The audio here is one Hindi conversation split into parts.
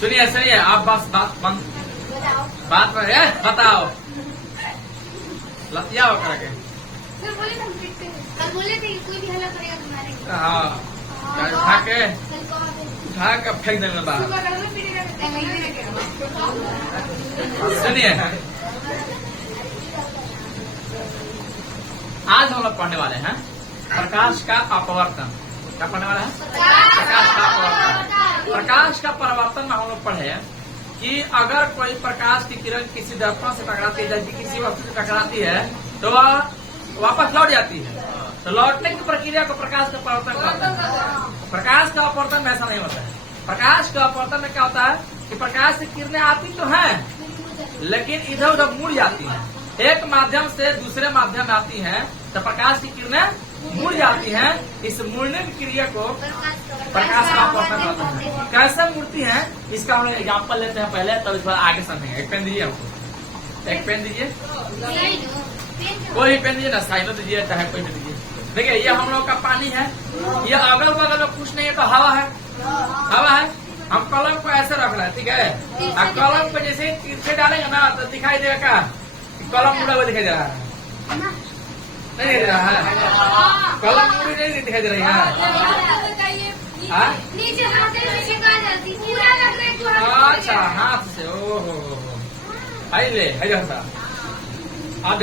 सुनिए सुनिए, आप बस बात बंद, बात पर बताओ लतिया हो करके। सर बोले हम पिटते हैं, कल बोले थे कोई भी हल्ला करेगा तुम्हारे। हाँ, उठा के फेंक देंगे बाहर। सुनिए, आज हम लोग पढ़ने वाले हैं प्रकाश का अपवर्तन। क्या पढ़ने वाला है? प्रकाश का अपवर्तन। प्रकाश का परिवर्तन में हम लोग पढ़े कि अगर कोई प्रकाश की किरण किसी दर्पण से टकराती है, जैसे किसी वस्तु से टकराती है तो वह वापस लौट जाती है। तो लौटने की प्रक्रिया को प्रकाश का परिवर्तन कहते हैं। प्रकाश का अपवर्तन में ऐसा नहीं होता है। प्रकाश का अपवर्तन में क्या होता है कि प्रकाश की किरणें आती तो हैं लेकिन इधर उधर मुड़ जाती हैं। एक माध्यम से दूसरे माध्यम में आती हैं तो प्रकाश की किरणें मुड़ जाती हैं। इस मुड़ने की क्रिया को प्रकाश का अपवर्तन कहते हैं। कैसे मुड़ती हैं इसका हम एग्जाम्पल लेते हैं पहले, तब इस बार आगे समझेंगे। एक पेन दीजिए हमको, एक पेन दीजिए, कोई भी पेन दीजिए ना, साइनो दीजिए चाहे कोई भी दीजिए। देखिए ये हम लोग का पानी है, ये अगल बगल में कुछ नहीं है तो हवा है, हवा है। हम कलम को ऐसे रख रहे हैं, ठीक है। अब कलम को जैसे तिरछे डालेंगे ना तो दिखाई देगा क्या, कलम मुड़ा हुआ दिखाई दे रहा है, नहीं दिख रहा है, कलम मुड़ी नहीं दिखाई दे रही है। नीचे हाथ से कहा जाती पूरा लग रहा है। अच्छा हाथ से, ओहो आई ले आप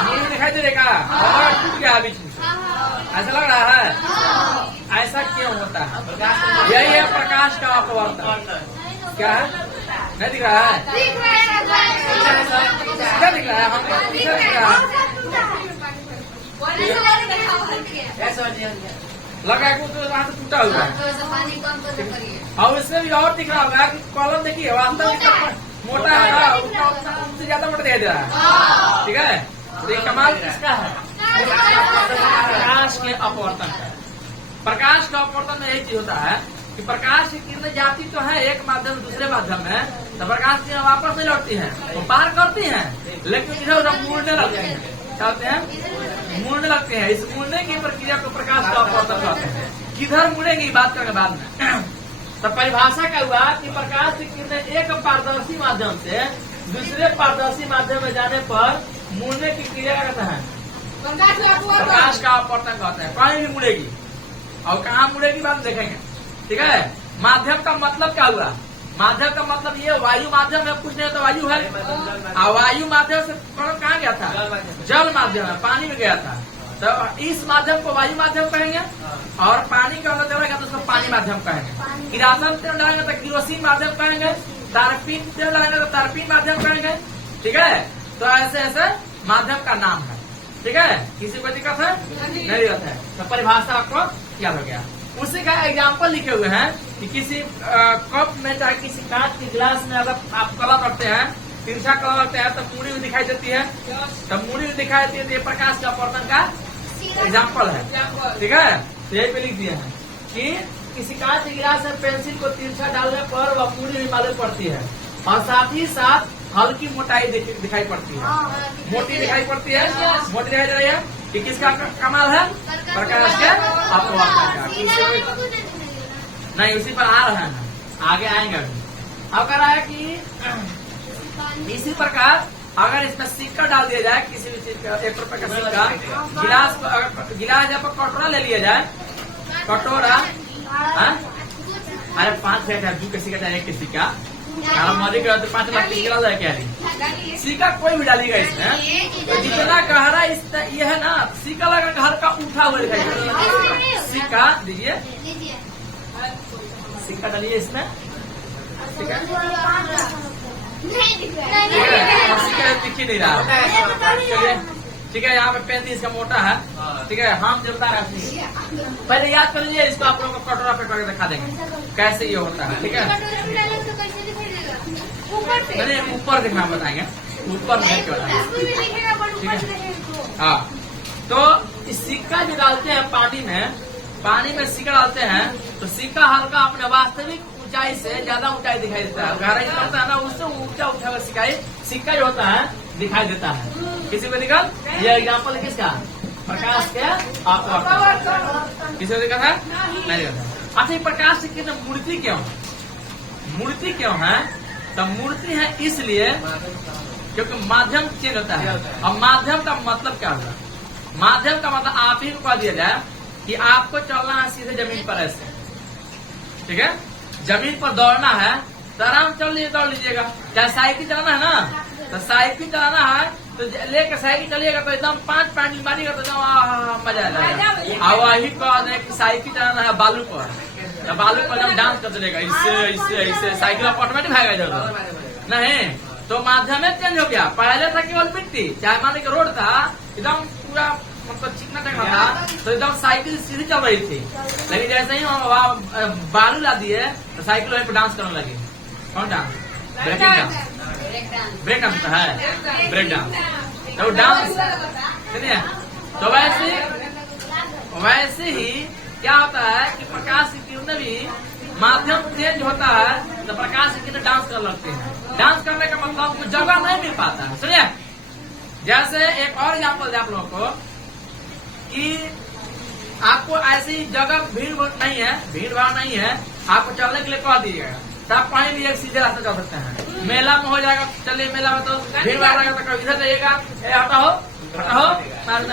मुड़ी दिखाई दे देगा और टूट गया बीच में, ऐसा लग रहा है। ऐसा क्यों होता है? यही है प्रकाश का अपवर्तन। क्या है? नहीं दिख रहा है? क्या दिख रहा है? हमको दिख रहा है, लगा कि तो वहाँ से टूटा हुआ है। और इसमें भी और दिख रहा होगा कि कॉलम देखिए वास्तव में मोटा है, उससे ज्यादा मोटा दिखाई दे रहा है, ठीक है। तो ये कमाल किसका है? प्रकाश के अपवर्तन का। प्रकाश का अपवर्तन में यही चीज होता है कि प्रकाश की किरणें जाती तो है एक माध्यम से दूसरे माध्यम में, तो प्रकाश की किरणें वापस नहीं लौटती हैं, वो पार करती हैं लेकिन इधर उधर मुड़ने लगते हैं। क्या होते हैं? मुड़ने लगते हैं। इस मुड़ने की प्रक्रिया को प्रकाश का अपवर्तन कहते हैं। किधर मुड़ेंगी बात करके बाद में। तो परिभाषा क्या हुआ कि प्रकाश की किरणें एक पारदर्शी माध्यम से दूसरे पारदर्शी माध्यम में जाने पर मुड़ने की क्रिया का कहते हैं प्रकाश का अपवर्तन कहते हैं। कहीं भी मुड़ेगी और कहाँ मुड़ेगी बात देखेंगे, ठीक है। माध्यम का मतलब क्या हुआ? माध्यम का मतलब ये वायु माध्यम है, कुछ नहीं तो वायु है। वायु माध्यम से कहाँ गया था? जल माध्यम है, पानी में गया था। तो इस माध्यम को वायु माध्यम कहेंगे और पानी का अंदर चलेगा तो उसको पानी माध्यम कहेंगे। किरासन तेल डालेंगे तो किरोसिन माध्यम कहेंगे, तारपीन तेल डालेंगे तो तारपीन माध्यम कहेंगे, ठीक है। तो ऐसे ऐसे माध्यम का नाम है, ठीक है। किसी को दिक्कत है? नहीं दिक्कत है। तो परिभाषा आपको याद हो गया। उसी का एग्जाम्पल लिखे हुए हैं कि किसी कप में चाहे किसी कांच के गिलास में अगर आप कलम रखते हैं, तिरछा कलम रखते हैं तो मुड़ी भी दिखाई देती है, तो मुड़ी भी दिखाई देती है। तो ये प्रकाश के अपवर्तन का एग्जाम्पल है, ठीक है। तो यही पे लिख दिया है कि किसी कांच के गिलास में पेंसिल को तिरछा डालने पर वह मुड़ी भी मालूम पड़ती है और साथ ही साथ हल्की मोटाई दिखाई पड़ती है, मोटी दिखाई पड़ती है, मोटी दिखाई दे रही है। कि किसका कमाल है? प्रकाश के अपवर्तन का। नहीं उसी पर आ रहे हैं, आगे आएंगे अभी। अब कह रहा है कि इसी प्रकार अगर इसमें सिक्का डाल दिया जाए, किसी भी चीज का 1 रुपए का सिक्का, गिलास या कटोरा ले लिया जाए, कटोरा, अरे 5 का सिक्का चाहिए, एक सिक्का मरी का 5 लाख निकला जाए क्या नहीं? सिक्का कोई भी डालिएगा इसमें तो जितना गहरा ये है ना, सिक्का लगा घर का उठा हुआ दिखाई। सिक्का दीजिए, सिक्का डालिए इसमें, सिक्का दिख ही नहीं रहा, ठीक है। यहाँ पे पेन इसका मोटा है, ठीक है। हम जलता रहती है, पहले याद कर लीजिए इसको, आप लोगों को कटोरा पे करके दिखा देंगे कैसे ये होता है, ठीक है। नहीं ऊपर दिखना बताएंगे, ऊपर नहीं बताएंगे, ठीक है। हाँ, तो इस सिक्का जो डालते हैं पानी में सिक्का डालते हैं तो सिक्का हल्का अपने वास्तविक ऊंचाई से ज्यादा ऊंचाई दिखाई देता है। गहराई करता है ना, उससे ऊंचा उठा हुआ सिक्का जो होता है दिखाई देता है। किसी को दिक्कत? ये एग्जाम्पल किसका? प्रकाश के अपवर्तन। किसी को दिक्कत है? नहीं दिक्कत है। अच्छा, ये प्रकाश की किरण मूर्ति क्यों है? मूर्ति क्यों है? तो मूर्ति है इसलिए क्योंकि माध्यम चेंज होता है। और माध्यम का मतलब क्या होगा? माध्यम का मतलब आप ही को कह दिया जाए कि आपको चलना है सीधे जमीन पर ऐसे, ठीक है? जमीन पर दौड़ना है तो आराम चल लीजिए, दौड़ लीजिएगा। चाहे साइकिल चलाना है ना, तो साइकिल चलाना है तो लेकर साइकिल चलिएगा तो एकदम 5 पैंडल मारिएगा तो एकदम मजा आ जाएगा। और वही कह दे कि साइकिल चलाना है बालू पर, तो बालू पर एकदम डांस कर चलेगा, इससे साइकिल ऑटोमेटिक भागा जाएगा। नहीं तो माध्यम चेंज हो गया। पहले था केवल मिट्टी, चाहे मान लीजिए रोड था एकदम पूरा मतलब चिकना चकना था तो एकदम साइकिल सीधी चल रही थी। लेकिन जैसे ही वहाँ बालू ला दिए तो साइकिल वहीं पर डांस करने लगी। कौन dance? Breaking dance. Break dance है, ब्रेक डांस। तो डांस सुनिए, तो वैसे ही क्या होता है कि प्रकाश की किरण भी माध्यम चेंज होता है तो प्रकाश की किरण डांस कर लगते हैं। डांस करने का मतलब जगह नहीं मिल पाता है। सुनिए, जैसे एक और एग्जाम्पल दे आप लोगों को कि आपको ऐसी जगह भीड़ भाड़ नहीं है, आपको चलने के लिए कह दीजिएगा तो आप कहीं भी एक सीधे रास्ते चल सकते हैं। मेला में हो जाएगा, चलिए मेला में तो भीड़ भाड़ रहेगा तो कभी इधर जाइएगा, हटाओ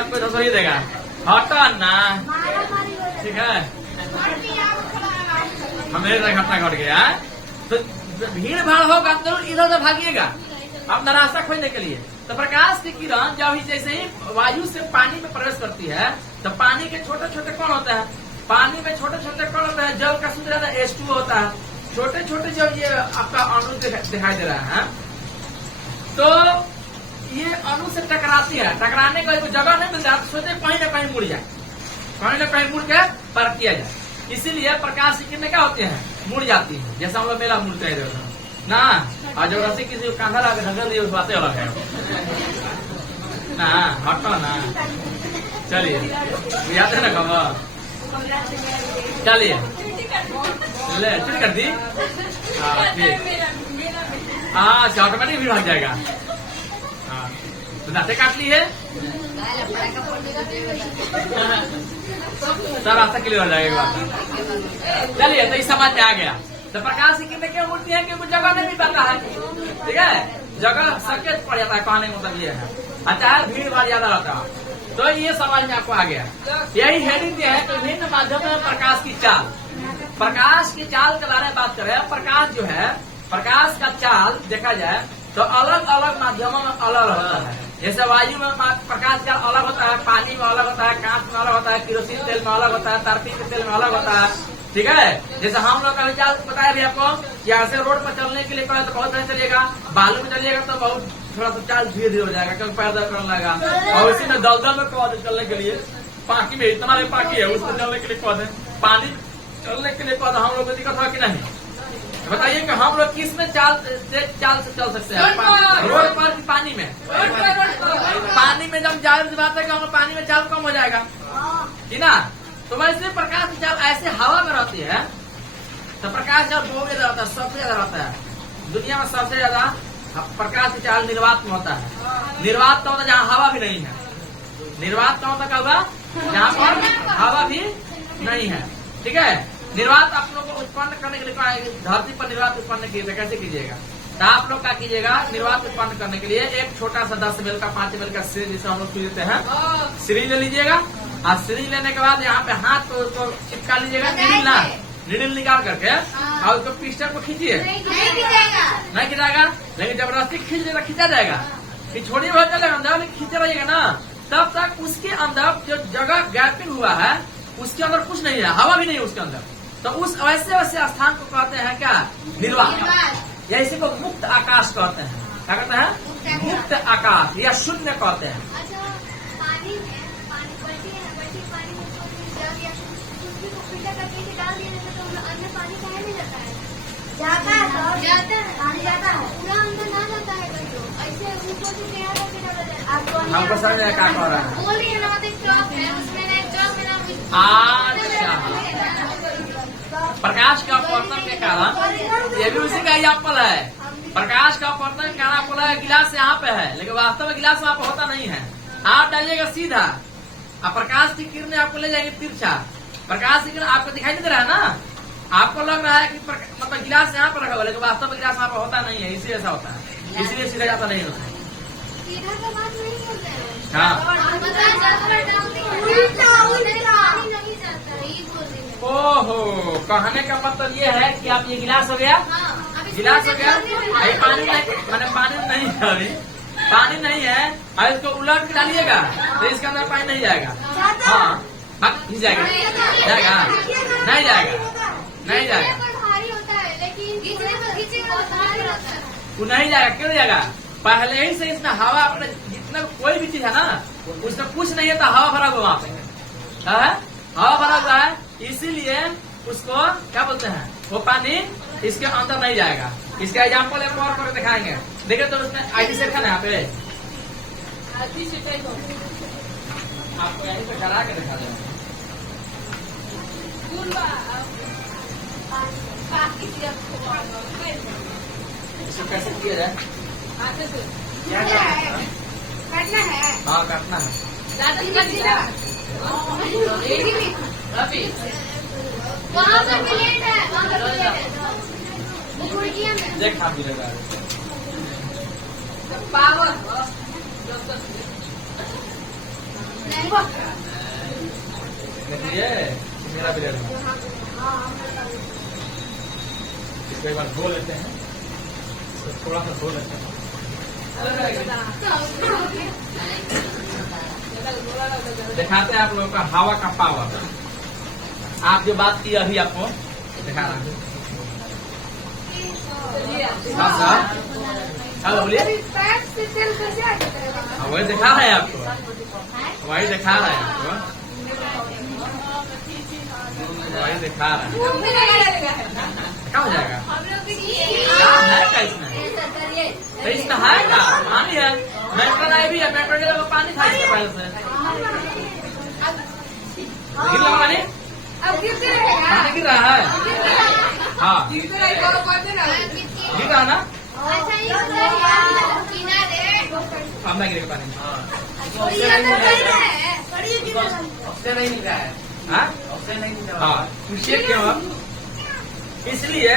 कोई तो सही देगा, हटो ना, ठीक है? हमें घटना घट गया तो भीड़ भाड़ होगा तो इधर उधर भागिएगा अपना रास्ता खोजने के लिए। तो प्रकाश की किरण जब जैसे ही वायु से पानी में प्रवेश करती है तो पानी के छोटे छोटे कण होते हैं, पानी में छोटे छोटे कण होते हैं, जल का सूत्र H2O होता है। छोटे छोटे जब ये आपका अणु दिखाई दे रहा है तो ये अणु से टकराती है, टकराने का कोई जगह नहीं मिलता, सोचे कहीं ना कहीं मुड़ जाए, कहीं ना कहीं मुड़ के पर किया जाए। इसीलिए प्रकाश की किरणें क्या होती हैं? मुड़ जाती है। जैसा हम लोग मेला मुड़ते हैं ना, और जो रस्सी किसी को कांधा लगा ढंगल दिए उस बातें अलग है ना, हटो ना, चलिए याद है ना खबर, चलिए ले चुरी कर दी। हाँ ऑटोमेटिक भी भाग जाएगा। हाँ तो दांतें काट ली है, सर रास्ता क्लियर हो जाएगा। चलिए तो इस समझ में आ गया। तो प्रकाश की किरणें क्यों मुड़ती है? क्योंकि जगह नहीं मिल पाता है, ठीक है? जगह संकेत पड़ जाता है, कहने का मतलब ये है। अच्छा भीड़ भाड़ ज्यादा रहता है तो ये समझ में आपको आ गया। यही हेडिंग है कि विभिन्न माध्यम में प्रकाश की चाल। प्रकाश की चाल के बारे में बात करें। प्रकाश जो है, प्रकाश का चाल देखा जाए तो अलग अलग माध्यमों में अलग होता है। जैसे वायु में प्रकाश चाल अलग होता है, पानी में अलग होता है, कांच में अलग होता है, केरोसिन तेल में अलग होता है, तारपीन के तेल में अलग होता है, ठीक है? जैसे हम लोग का विचार बताया भी आपको कि ऐसे रोड पर चलने के लिए कहे तो बहुत नहीं चलिएगा, बालू में चलिएगा तो बहुत थोड़ा सा चाल धीरे धीरे हो जाएगा क्योंकि पैदल करने लगा। और इसी में दलदल में कह दे चलने के लिए, पाकी में इतना भी पाकी है उसमें चलने के लिए कह दे, पानी चलने के लिए कह दे, हम लोग को दिक्कत हो कि नहीं? बताइए कि हम लोग किस में चाल से चल सकते हैं? रोड पर कि पानी में? पानी में जब जाहिर सी बात है कि हम पानी में चाल कम हो जाएगा, ठीक ना? तो वैसे प्रकाश की चाल ऐसे हवा में रहती है तो प्रकाश जब बहुत ज्यादा रहता है, सबसे ज्यादा रहता है दुनिया में, सबसे ज्यादा प्रकाश की चाल निर्वात में होता है। निर्वात का होता है जहाँ हवा भी नहीं है। निर्वात का होता होगा जहाँ पर हवा भी नहीं है, ठीक है? निर्वात आप लोग को उत्पन्न करने के लिए धरती पर निर्वात उत्पन्न कीजिए, कैसे कीजिएगा? तो आप लोग क्या कीजिएगा? निर्वात उत्पन्न करने के लिए एक छोटा सा 10 ml का 5 ml का सिरिंज जिसे हम लोग सुई देते हैं, सिरिंज ले लीजिएगा। और सिरिंज लेने के बाद यहाँ पे हाथ को उसको चिपका लीजिएगा, नीडल निकाल करके और उसको पिस्टन को खींचिए। नहीं खिंचाएगा, लेकिन जबरदस्ती खींचा जाएगा कि छोड़ी बहुत चलेगा अंदर, खींचे रहिएगा ना तब तक उसके अंदर जो जगह गैपिंग हुआ है उसके अंदर कुछ नहीं है, हवा भी नहीं है उसके अंदर। तो उस वैसे स्थान को कहते हैं क्या? निर्वात। या इसी को मुक्त आकाश कहते हैं। क्या कहते हैं? मुक्त आकाश या शून्य कहते हैं। जाता है पूरा अंदर ना जाता है, ऐसे ऊपर से हमको समझ में क्या कह रहा है? बोल रही है ना, चौक है उसमें अच्छा, प्रकाश का अपवर्तन के कारण, ये भी उसी का एग्जाम्पल है। प्रकाश का अपवर्तन के कारण आपको लगा गिलास यहाँ पे है, लेकिन वास्तव में गिलास वहाँ पे होता नहीं है। आप डालिएगा सीधा, अब प्रकाश की किरणें आपको ले जाएंगे तिरछा। प्रकाश की किरण आपको दिखाई नहीं दे रहा है ना, आपको लग रहा है कि मतलब गिलास यहाँ पर रखा हुआ, लेकिन वास्तव में गिलास यहाँ पर होता नहीं है, इसलिए ऐसा होता है, इसलिए सीधा जाता नहीं होता। सीधा तो बात नहीं बोलते हैं। हाँ ओहो, कहने का मतलब ये है कि आप ये गिलास हो गया, गिलास हो गया, अभी पानी नहीं, मैंने पानी नहीं है, अभी पानी नहीं है, और इसको उलट के डालिएगा तो इसके अंदर पानी नहीं जाएगा। हाँ नहीं जाएगा, जाएगा नहीं जाएगा, नहीं जाएगा, भारी होता है लेकिन वो नहीं जाएगा। क्यों नहीं जाएगा? पहले ही से इसमें हवा, अपने जितना कोई भी चीज है ना, उसमें कुछ नहीं है तो हवा भरा हुआ वहाँ पे है, हवा भरा हुआ है, इसीलिए उसको क्या बोलते हैं, वो पानी इसके अंदर नहीं जाएगा। इसका एग्जाम्पल एक और करके दिखाएंगे, देखिए तो उसमें आईटी सेक्शन है यहाँ पे, आपको यहीं पे डरा के दिखा दें। इसको कैसे किया जाए? क्या काटना है। हाँ काटना है। वहाँ पर प्लेट है, वहाँ पर प्लेट है, वो गुड़िया में। देख खा भी लगा पावर देखिए मेरा भी लगा। इसको एक बार धो लेते हैं, इसको थोड़ा सा धो लेते हैं। दिखाते हैं आप लोगों का हवा का पावर। आप जो बात की अभी आपको दिखा रहा हूँ। हाँ बोलिए, वही दिखा रहे हैं आपको, वही दिखा रहे हैं आपको, वही दिखा रहे हैं। क्या हो जाएगा? क्या है क्या इसमें? तो इसमें है क्या? पानी है, मेट्रो भी है, मेट्रो पानी था इसके पहले से। गिर रहा पानी, पानी गिर रहा है। हाँ गिर रहा ना, अब नहीं गिरेगा पानी। ऑक्सीजन नहीं निकला है, हाँ ऑक्सीजन नहीं निकला। हाँ पूछिए क्यों? इसलिए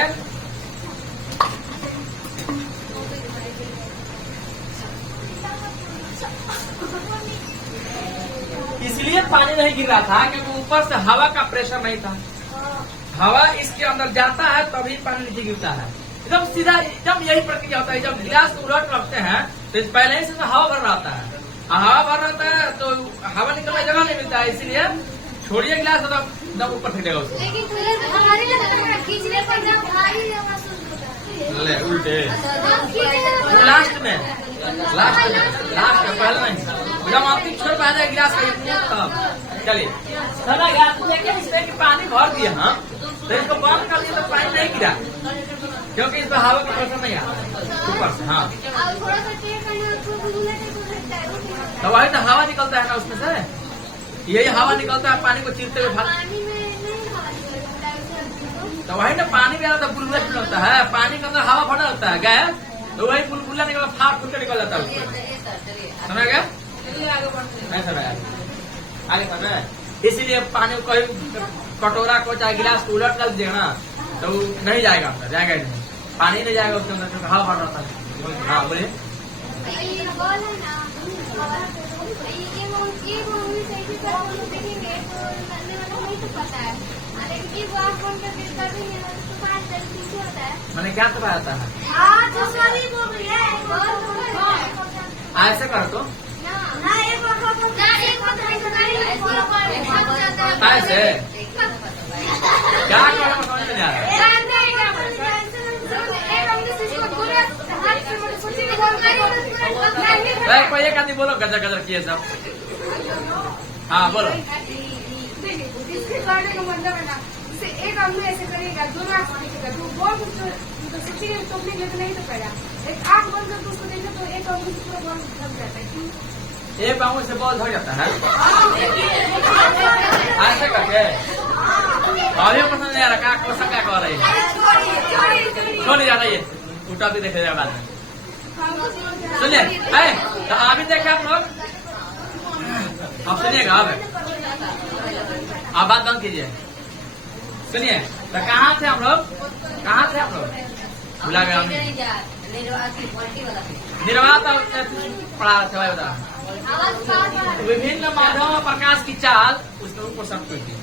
इसलिए पानी नहीं गिर रहा था, क्योंकि ऊपर से हवा का प्रेशर नहीं था। हवा इसके अंदर जाता है तभी पानी नीचे गिरता है। एकदम सीधा, एकदम यही प्रक्रिया होता है। जब गिलास को उलट रखते हैं तो पहले ही से हवा भर रहता है, हवा भर रहता है तो हवा निकलने जगह नहीं मिलता है, इसलिए छोड़िए गिलास एकदम ऊपर फेंकेगा उसको। लेकिन खींचने पर जब भारी महसूस होता है। उल्टे लास्ट में पहले नहीं, जब आपकी छोड़ पा जाए गिलास का। चलिए देखिए, इसमें कि पानी भर दिया हम, तो इसको बंद कर दिया तो पानी नहीं गिरा, क्योंकि इसमें हवा का प्रेशर नहीं आता ऊपर से। हाँ थोड़ा सा टेढ़ करना, उसको घुमाने तो सकता है। तो वही तो हवा निकलता है ना उसमें से, यही हवा निकलता है पानी को चीरते हुए। पानी में नहीं हवा निकलता है, तो वही ना पानी में आता बुलबुला निकलता है, पानी के अंदर हवा भरा होता है गैस, तो वही बुलबुला निकल फाट फूट के निकल जाता है उसमें। समझ गया? नहीं समझ आगे समझ। इसीलिए पानी को कोई कटोरा को चाहे गिलास को उलट कर दीजिएगा ना तो नहीं जाएगा अंदर, जाएगा ही नहीं, पानी नहीं जाएगा उसके अंदर, क्योंकि हवा भर रहता है। हाँ बोलिए। ये बॉल है ना, ये मूवी से देखेंगे तो नहीं तो पता है, लेकिन ये आप फोन पे बिल कर देंगे तो 5 तरीके से होता है। मैंने क्या तो आता है, तो सभी बोल रही है ऐसे कर तो ऐसे क्या करो समझ में जा रहा है। कोई एक आदमी बोलो, गजर गजर किए सब। हाँ बोलो। इसके करने का मतलब है ना, जैसे एक आदमी ऐसे करेगा, दोनों आंख दिखेगा तो बहुत तो सबसे टोकने के लिए तो नहीं तो पड़ा, एक आंख बंद करके उसको देखा तो एक आंख से पूरा बॉल ढक जाता है। एक आंगू से बॉल धर जाता है ऐसे करके। अभी पसंद नहीं आ रहा, क्या क्वेश्चन क्या कह रही है, छोड़ जा रही है, उल्टा भी देखे जाए बाद में। सुनिए तो अभी देखे आप लोग, अब सुनिएगा, अब आप बात बंद कीजिए, सुनिए, तो कहाँ थे हम लोग? कहाँ थे हम लोग? भुला गया हमने। निर्वात पढ़ा रहे थे भाई, बता। विभिन्न माध्यमों में प्रकाश की चाल, उसके ऊपर सब कुछ थी।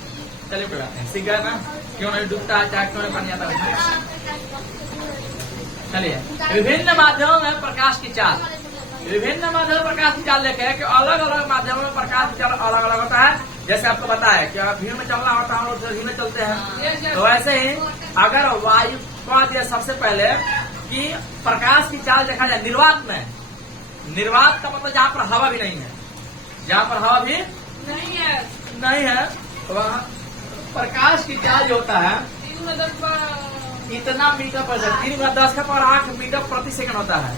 चलिए कोई बात नहीं, सीख गए ना? क्यों नहीं डूबता है, चाहे क्यों नहीं पानी आता है। चलिए, विभिन्न माध्यमों में प्रकाश की चाल, विभिन्न माध्यम प्रकाश की चाल देखे कि अलग अलग माध्यमों में प्रकाश की चाल अलग अलग होता है। जैसे आपको बताया कि भीड़ में चलना होता है, हम लोग भीड़ में चलते हैं। तो वैसे ही अगर वायु कह दिया सबसे पहले कि प्रकाश की चाल देखा जाए निर्वात में, निर्वात का मतलब जहाँ पर हवा भी नहीं है, जहाँ पर हवा भी नहीं है वहाँ प्रकाश की चाल जो होता है इतना मीटर पर 3×10⁸ मीटर प्रति सेकंड होता है।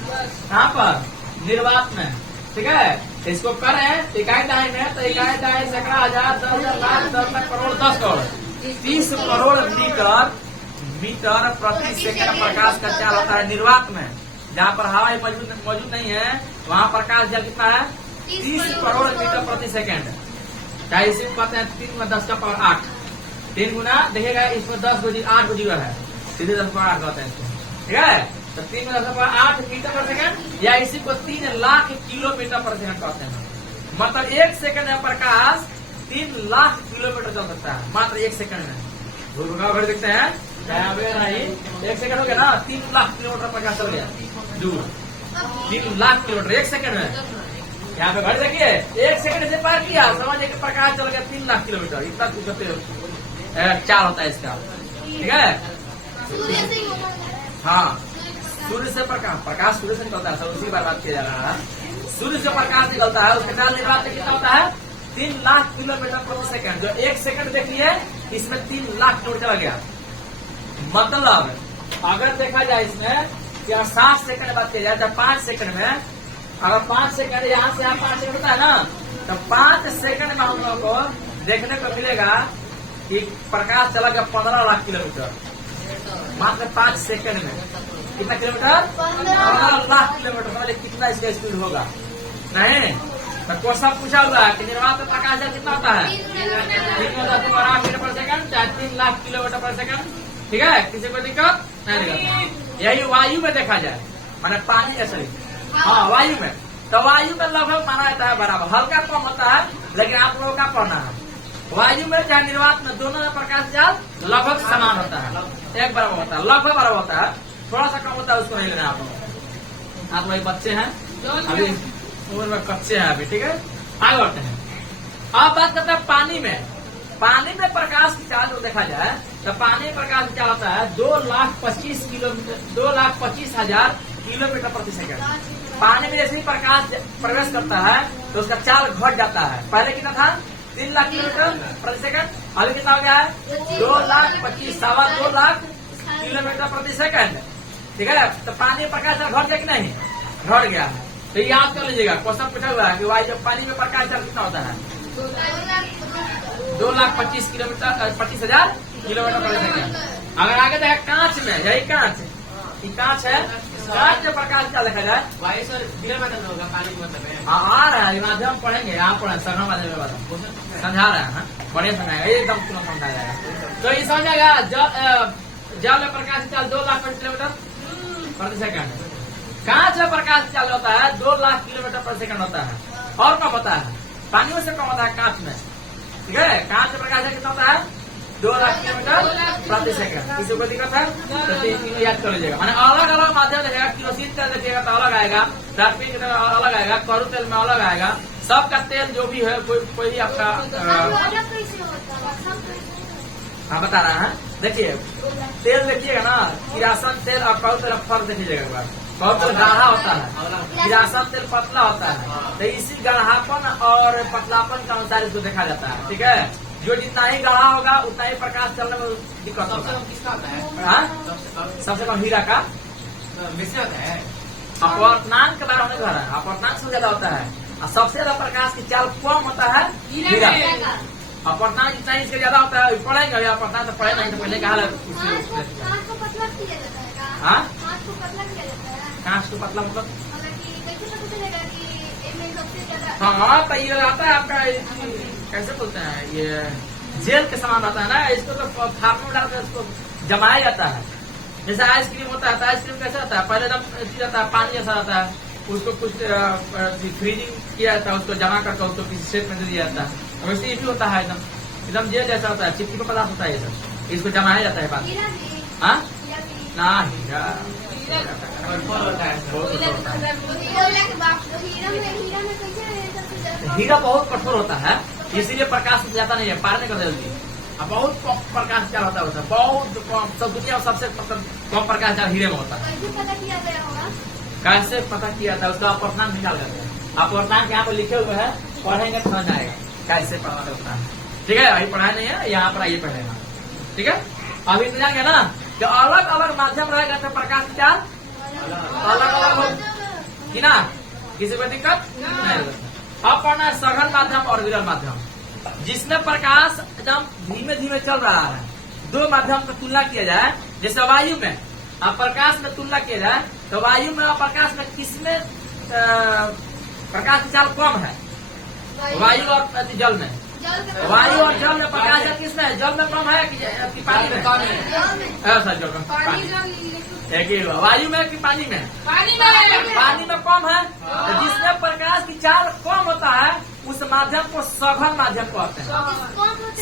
यहाँ पर निर्वात में, ठीक है। इसको करें इकाई दाई में, तो इकाई दाई सैकड़ा, हजार, 10,000, लाख, 10 लाख, करोड़, 10 करोड़, 30 करोड़ मीटर प्रति सेकंड प्रकाश का चाल होता है निर्वात में। जहाँ पर हवा मौजूद नहीं है वहाँ प्रकाश जल कितना है? 30 करोड़ मीटर प्रति सेकंड। क्या इसे कहते हैं? 3×10⁸ 3 गुना देखिएगा, इसमें 10 को 8 को जीरो है, सीधे 10⁸ कहते हैं इसको, ठीक है। तो 3×10⁸ मीटर पर सेकंड, या इसी को 3 लाख किलोमीटर पर सेकंड कहते हैं। मतलब 1 सेकंड में प्रकाश 3 लाख किलोमीटर चल सकता है, मात्र 1 सेकंड में। भर देखते हैं, 1 सेकंड हो गया ना, 3 लाख किलोमीटर प्रकाश चल गया दूर, 3 लाख किलोमीटर 1 सेकंड में। यहाँ पे घड़ी देखिए, 1 सेकंड से पार किया, समझिए कि प्रकाश चल गया 3 लाख किलोमीटर। इतना कुछ चाल होता है इसका, ठीक है। हाँ, सूर्य से प्रकाश सूर्य से निकलता है, उसी बार बात किया जा रहा है। सूर्य से प्रकाश निकलता है, उसके चाल निर्वात में कितना होता है? 3 लाख किलोमीटर प्रति सेकंड। जो 1 सेकंड देखिए, इसमें 3 लाख किलोमीटर चला गया। मतलब अगर देखा जाए इसमें 60 सेकंड बात किया जाए, तो 5 सेकंड में, अगर 5 सेकंड यहाँ से यहाँ 5 सेकंड होता है ना, तो 5 सेकंड में हम लोग को देखने को मिलेगा कि प्रकाश चला गया 15 लाख किलोमीटर, मात्र 5 सेकंड में। कितना किलोमीटर? 15 लाख किलोमीटर। समझे कितना इसका स्पीड होगा? नहीं तो क्वेश्चन पूछा हुआ है कि निर्वात में प्रकाश जल कितना होता है? 3×10⁸ मीटर पर सेकंड, चाहे 3 लाख किलोमीटर पर सेकंड, ठीक है। किसी को दिक्कत नहीं। यही वायु में देखा जाए, माने पानी सॉरी, हाँ वायु में, तो वायु में लगभग माना जाता है बराबर, हल्का कम होता है, लेकिन आप लोगों का पढ़ना है वायु में चाहे निर्वात में, दोनों में प्रकाश चाल लगभग समान होता है, एक बराबर होता है, लगभग बराबर होता है। थोड़ा सा कम होता है, उसको नहीं लेना आप लोग। आप वही बच्चे हैं अभी, उम्र में कच्चे हैं अभी, ठीक है। आगे बढ़ते हैं। अब बात करते हैं पानी में। पानी में प्रकाश की चाल जो देखा जाए, तो पानी में प्रकाश की चाल होता है 2,25,000 किलोमीटर प्रति सेकंड। पानी में जैसे ही प्रकाश प्रवेश करता है तो उसका चाल घट जाता है। पहले कितना था? 3 लाख किलोमीटर प्रति सेकंड, अभी कितना हो गया है? 2,25,000, 2.25 लाख किलोमीटर प्रति सेकंड, ठीक है। तो पानी में प्रकाश चाल घट गया कि नहीं? घट गया है। तो याद कर लीजिएगा, क्वेश्चन पूछा हुआ है कि वायु पानी में प्रकाश चाल कितना होता है? 2,25,000 किलोमीटर 25,000 किलोमीटर प्रति सेकंड। अगर आगे देखा कांच में, यही कांच है, कांच में प्रकाश चाल देखा जाए, वायु सर बिना मतलब होगा, पानी मतलब है। हाँ आ रहा है, माध्यम पढ़ेंगे, यहाँ पढ़े सघन माध्यम में समझा रहे हैं, बढ़िया समझाएगा, एकदम तुरंत समझा जाएगा। तो ये समझेगा जल में प्रकाश चाल 2 लाख किलोमीटर प्रति सेकंड। कांच में प्रकाश चाल होता है 2 लाख किलोमीटर प्रति सेकंड होता है, और कम होता है, पानी में से कम होता है कांच में, ठीक है। कांच में प्रकाश कितना होता है? 2 लाख किलोमीटर प्रति सेकंड। किसी को दिक्कत है तो तीनों याद कर लीजिएगा। मैंने अलग अलग माध्यम देखिएगा, किरोसिन तेल देखिएगा तो अलग आएगा, प्राकृतिक तेल अलग आएगा, करू तेल में अलग आएगा। सबका तेल जो भी है कोई आपका हाँ बता रहा है। देखिए तेल देखिएगा ना, किरासन तेल और करू तेल फर्क देखिएगा एक बार। करू तेल गाढ़ा होता है, किरासन तेल पतला होता है। तो इसी गाढ़ापन और पतलापन के अनुसार इसको देखा जाता है, ठीक है। जो जितना ही गाढ़ा होगा उतना ही प्रकाश चलने में दिक्कत होता है। किसका होता है? सबसे कम हीरा का मिश्र होता है। अपवर्तनांक के बारे में कह रहा है, अपवर्तनांक सबसे ज्यादा होता है, और सबसे ज्यादा प्रकाश की चाल कम होता है हीरा। अपवर्तनांक जितना इसके ज्यादा होता है, पढ़ेंगे अभी अपवर्तनांक तो पढ़े नहीं, तो पहले कहा कांच को पतला मतलब हाँ तो ये आता है आपका, कैसे बोलते हैं ये जेल के समान रहता है ना, इसको तो फार्म में डालकर इसको जमाया जाता है। जैसे आइसक्रीम होता है तो आइसक्रीम कैसे होता है, पहले एकदम रहता है, पानी जैसा रहता है, उसको कुछ फ्रीजिंग किया जाता है, उसको जमा करके उसको किसी शेप में दे दिया जाता है। वैसे ये भी होता है एकदम जेल जैसा होता है, चिपचिपा पदार्थ होता है ये सब, इसको जमाया जाता है बाद में। हीरा भी हाँ हीरा भी ना हीरा और फॉल होता है कोयला के बाप हीरा में कैसे सबसे ज्यादा हीरा बहुत कठोर होता है, इसीलिए प्रकाश जाता नहीं है, पार नहीं करता जल्दी। अब बहुत कम प्रकाश चार होता है, बहुत कम, सब दुनिया में सबसे कम प्रकाश चार हीरे में होता है। कैसे पता किया गया होगा? कैसे पता किया था, उसका अपवर्तनांक निकाल करके, अपवर्तनांक यहाँ पर लिखे हुए हैं, पढ़ेंगे समझ आएगा कैसे पता चलता है। ठीक है, अभी पढ़ाई नहीं है, यहाँ पर आइए पढ़ेगा। ठीक है, अभी तो जान गया ना कि अलग अलग माध्यम रहेगा तो प्रकाश चार अलग अलग हो कि ना, किसी को दिक्कत नहीं होगा। अब पढ़ना है सघन माध्यम और विरल माध्यम, जिसमें प्रकाश एकदम धीमे धीमे चल रहा है। दो माध्यम की तुलना किया जाए, जैसे वायु में अब प्रकाश में तुलना किया जाए तो वायु में और प्रकाश में किसमें प्रकाश की चाल कम है? वायु और जल में। वायु और जल में प्रकाश चाल किसमें है? जल में कम है कि पानी में? ऐसा जल में पानी एक ही वायु में कि पानी में? पानी में कम है, तो जिसमें प्रकाश की चाल कम होता है उस माध्यम को सघन माध्यम कहते हैं।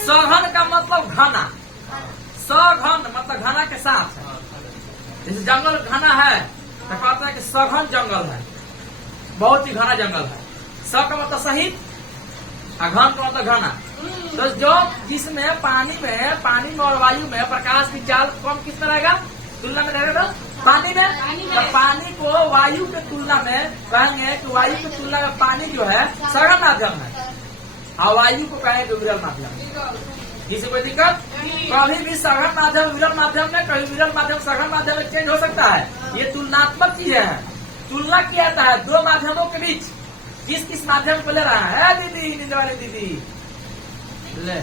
सघन का मतलब घना, सघन मतलब घना के साथ। जैसे जंगल घना है तो कहते हैं कि सघन जंगल है, बहुत ही घना जंगल है। स का मतलब सहित, घन का मतलब घना। तो जो जिसमें पानी में और वायु में प्रकाश की चाल कम किस में रहेगा तुलना में रहेगा? पानी में। तो पानी को वायु के तुलना में कहेंगे कि वायु की तुलना में पानी जो है सघन माध्यम है, और वायु को कहेंगे विरल माध्यम। जिसे कोई दिक्कत? कभी भी सघन माध्यम विरल माध्यम में, कभी विरल माध्यम सघन माध्यम में चेंज हो सकता है। ये तुलनात्मक चीजें है, तुलना किया जाता है दो माध्यमों के बीच, किस किस माध्यम को ले रहा है। दीदी नींद वाली दीदी ले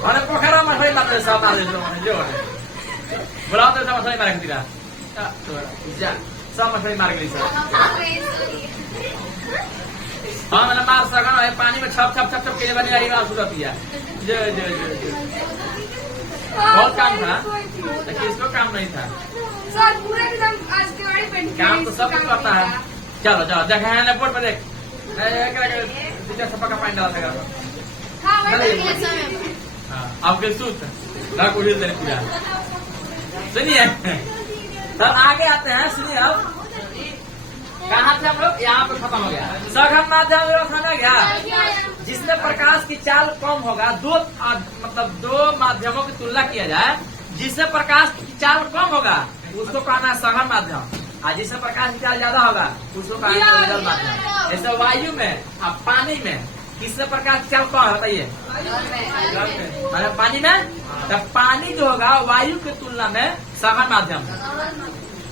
अरे पोखरा मछली मार सब मार जो बुलाओ तो सब मछली मार के दिला सब मछली मार के हाँ मैंने मार सघन है, पानी में छप छप छप छप के बने आई बात सुधा पिया जो जो जो बहुत काम था, लेकिन इसको काम नहीं था। सर पूरा एकदम आज के वाली पेंटिंग काम तो सब कुछ करता है। चलो चलो देखे हैं बोर्ड पर देख, सपा का पानी डाला था। आपके सूत उड़ी देने पूजा। सुनिए तब आगे आते हैं, सुनिए अब कहाँ से हम लोग, यहाँ पे खत्म हो गया। सघन माध्यम समझ गया, जिसमें प्रकाश की चाल कम होगा। मतलब दो माध्यमों की तुलना किया जाए, जिससे प्रकाश की चाल कम होगा उसको कहना है सघन माध्यम, और जिससे प्रकाश की चाल ज्यादा होगा उसको कहना है विरल माध्यम। जैसे वायु में और पानी में किससे प्रकाश की चाल कम है बताइए? मतलब पानी में। तब पानी जो होगा वायु की तुलना में सघन माध्यम है,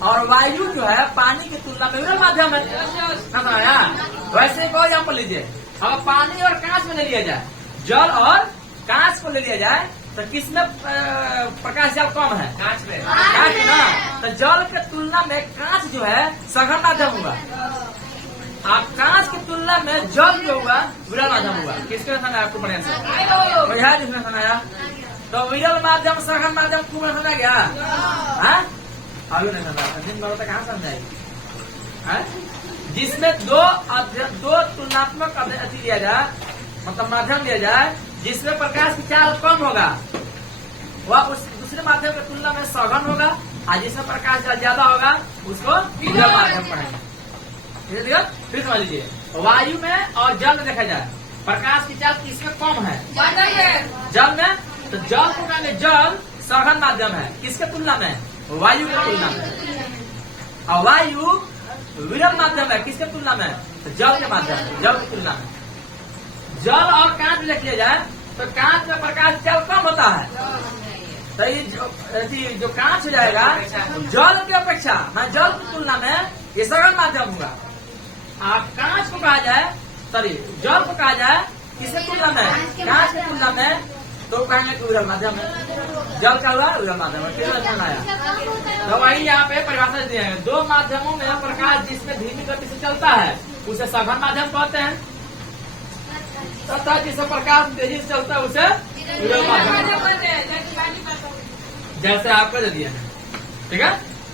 और वायु जो है पानी की तुलना में विरल माध्यम है। वैसे एक और एग्जाम्पल लीजिए, अब पानी और कांच में ले लिया जाए, जल और कांच को ले लिया जाए तो किसमें प्रकाश चाल कम है? कांच में। कांच ना, तो जल के तुलना में कांच जो है सघन माध्यम होगा, आप कांच की तुलना में जल जो होगा विरल माध्यम होगा। किसके समझ आपको बढ़िया से भैया जिसमें सुनाया? तो विरल माध्यम सघन माध्यम खूब समझा गया? अभी नहीं समझा, दिन भर तक कहाँ समझाएगी? जिसमें दो तुलनात्मक अति लिया जाए, मतलब माध्यम लिया जाए, जिसमें प्रकाश की चाल कम होगा वह उस दूसरे माध्यम की तुलना में सघन होगा, और जिसमें प्रकाश चाल ज्यादा होगा उसको विरल माध्यम पढ़ेंगे। फिर समझ लीजिए, वायु में और जल में देखा जाए प्रकाश की चाल किसमें कम है? जल में। तो जल को कहेंगे जल सघन माध्यम है, किसके तुलना में? वायु की तुलना में। और वायु विरल माध्यम है, किसके तुलना में? तो जल के माध्यम, जल की तुलना में। जल और कांच में किया जाए तो कांच में प्रकाश चाल कम होता है, तो ये जो कांच हो जाएगा जल की अपेक्षा, हाँ जल की तुलना में ये सघन माध्यम होगा। कांच को कहा जाए, सॉरी जल को कहा जाए किसके तुलना में? कांच की तुलना में, तो कहेंगे कि विरल माध्यम है। जल का हुआ विरल माध्यम है। कितना आया? तो वही यहाँ पे परिभाषा दिए हैं, दो माध्यमों में प्रकाश जिसमें धीमी गति से चलता है उसे सघन माध्यम कहते हैं। तथा जिसे प्रकाश तेजी से चलता है उसे विरल माध्यम, जैसे आपका दे दिया है। ठीक है,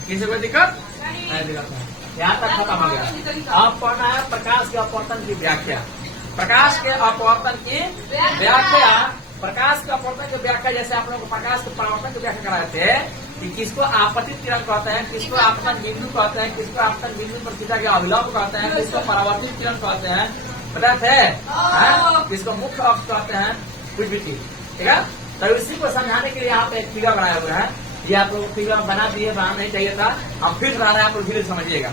किसी को दिक्कत नहीं, दिक्कत है। यहाँ तक खत्म हो गया। अब पढ़ना है प्रकाश के अपवर्तन की व्याख्या। प्रकाश के अपवर्तन की व्याख्या, प्रकाश के अपवर्तन की व्याख्या, जैसे आप लोगों को प्रकाश के परावर्तन की व्याख्या कराए थे कि किसको आपतित किरण कहते हैं, किसको आपतन बिंदु कहते हैं, किसको आपतन बिंदु पर सीधा के अभिलंब कहते हैं, किसको परावर्तित किरण कहते हैं, पता थे? किसको मुख्य अक्ष कहते हैं, कुछ भी चीज। ठीक है, तो इसी को समझाने के लिए यहाँ पे एक फिगर बनाया हुआ है। ये आप लोग फिगर बना दिए, बनाना नहीं चाहिए था, हम फिर बना रहे हैं, आप लोग धीरे समझिएगा।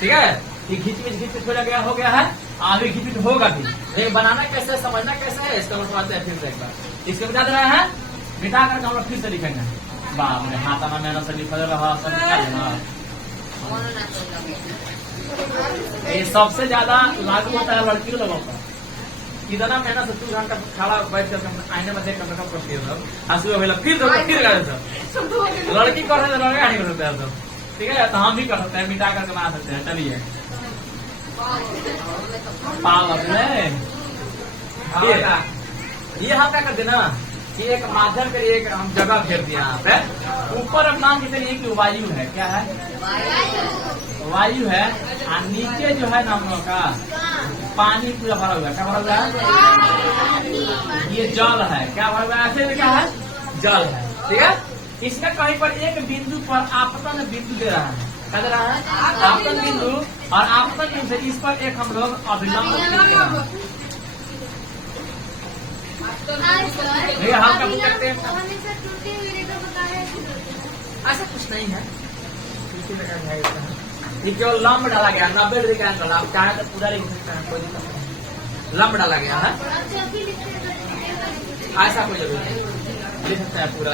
ठीक है, कि घिच हो गया है, आगे घिच होगा भी, लेकिन बनाना कैसे, समझना कैसे है, इसका समझते हैं फिर से एक बार। इसको मिटा दे रहे हैं, मिटा करके हम लोग फिर से लिखेंगे। बाप रे, हाथ में मेहनत से लिखा रहा, सब ये सबसे ज्यादा लागू होता है लड़कियों लोगों पर। इतना मेहनत से 2 घंटा खड़ा बैठ कर आईने में देख कर मेकअप करती है सब, आंसू अवेला फिर सब लड़की कर सकते, लड़का नहीं कर सकते हैं सब। ठीक है, तो हम भी कर सकते हैं, मिटा करके बना सकते हैं। चलिए ये हम क्या करते ना कि एक माध्यम के लिए एक हम जगह घेर दिया यहाँ पे। ऊपर अब मान के चलिए कि वायु है, क्या है, वायु है, और नीचे जो है ना हम लोग का पानी पूरा भरा हुआ है। क्या भरा हुआ है, ये जल है। क्या भरा हुआ है, ऐसे क्या है, जल है। ठीक है, इसमें कहीं पर एक बिंदु पर आपतन बिंदु दे रहा है, क्या दे रहा है, आपतन बिंदु, और आपतन बिंदु से इस पर एक हम लोग अभिलंब हम क्या करते हैं। ऐसा कुछ नहीं है, ये केवल लंब डाला गया, 90 डिग्री का एंगल, आप चाहे तो पूरा लिख सकते हैं, कोई दिक्कत नहीं। लंब डाला गया है, ऐसा कोई जरूरी नहीं, लिख सकते हैं पूरा।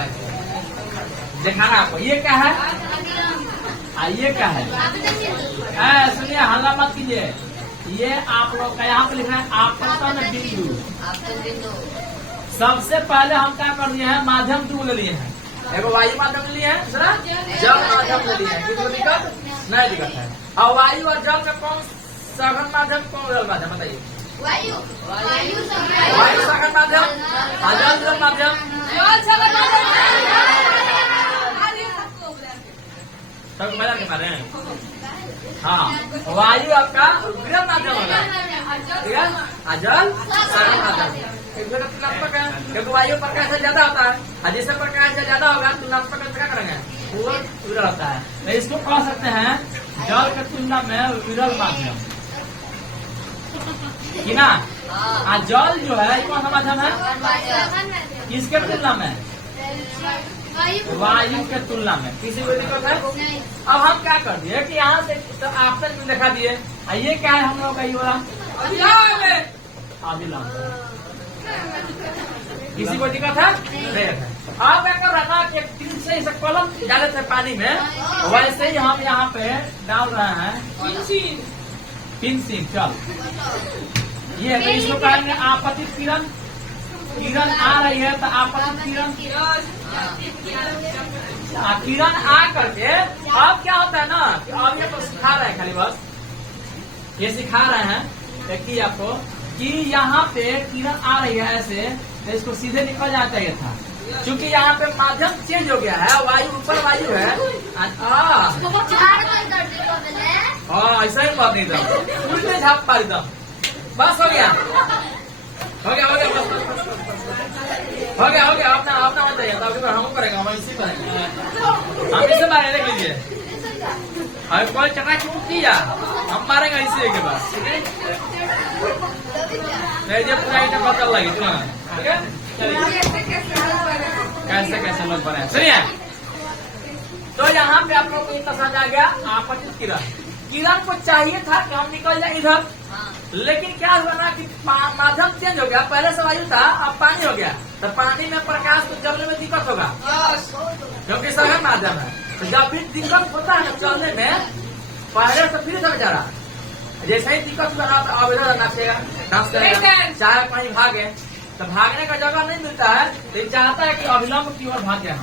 दिखाना आपको, ये क्या है, ये क्या है, सुनिए, हल्ला मत कीजिए। ये आप लोग का यहाँ पे लिखना है आपतन बिंदु। सबसे पहले हम क्या कर दिए हैं, माध्यम 2 ले लिए हैं, एगो वायु माध्यम ले लिए हैं, दूसरा जल माध्यम ले लिए हैं। किसी दिक्कत नहीं, दिक्कत है। और वायु और जल का कौन सघन माध्यम, कौन जल माध्यम, बताइए। वायु सघन माध्यम, जल माध्यम। सब मजा के मारे हैं। हाँ, वायु आपका विरल माध्यम होगा, ठीक है, जल सघन माध्यम। तुलनात्मक है, क्योंकि वायु प्रकाश से ज्यादा होता है, और जिससे प्रकाश से ज्यादा होगा तुलनात्मक क्या करेंगे, वो विरल होता है। तो इसको कह सकते हैं जल की तुलना में विरल माध्यम, कि ना। जल जो है कौन सा माध्यम है, किसके तुलना में, वायु के तुलना में। किसी को दिक्कत है। अब हम क्या कर दिए कि यहाँ से तो आपतन दिखा दिए, ये क्या है हम लोग का, ये अभिलंब। किसी को दिक्कत है, नहीं है। आप क्या कर रहा था कि 3 से इसे कलम डाले थे पानी में, वैसे ही हम यहाँ पे डाल रहे हैं पिंसिंग। चल, ये तो इसको कहेंगे आपतित किरण। किरण आ रही है तो आपतित किरण, किरण आ करके अब क्या होता है ना, कि अब ये तो सिखा रहे हैं, खाली बस ये सिखा रहे हैं कि आपको कि यहाँ पे किरण आ रही है ऐसे, तो इसको सीधे निकल जाना चाहिए था, क्योंकि यहाँ पे माध्यम चेंज हो गया है, वायु ऊपर वायु है। ऐसा ही बात नहीं था, उल्टे झाप पा रही था। बस हो गया, हो गया, हो गया, बस हो गया, हो गया। अपना मत जाइए, हम करेंगे, हम इसी करेंगे, हम इसे मारे, देख लीजिए। अगर कोई चटा चूट किया हम मारेंगे इसी के बाद, ठीक है। पूरा आइटम बदल लगी ठीक है, कैसे कैसे लोग बने। सुनिए, तो यहाँ पे आप लोग को इतना समझ आ गया आपतित किरण। किरण को चाहिए था कि हम निकल जाए इधर, लेकिन क्या हुआ ना कि माध्यम चेंज हो गया, पहले से वायु था अब पानी हो गया, तो पानी में प्रकाश को चलने में दिक्कत होगा, क्योंकि सघन माध्यम है। तो जब भी दिक्कत होता है चलने में, पहले से फिर से बेचारा जैसे ही दिक्कत हुआ ना, अब इधर डांस करेगा, चाहे कहीं भागे, तो भागने का जगह नहीं मिलता है, तो चाहता है कि अभिलंब की ओर भाग जाए,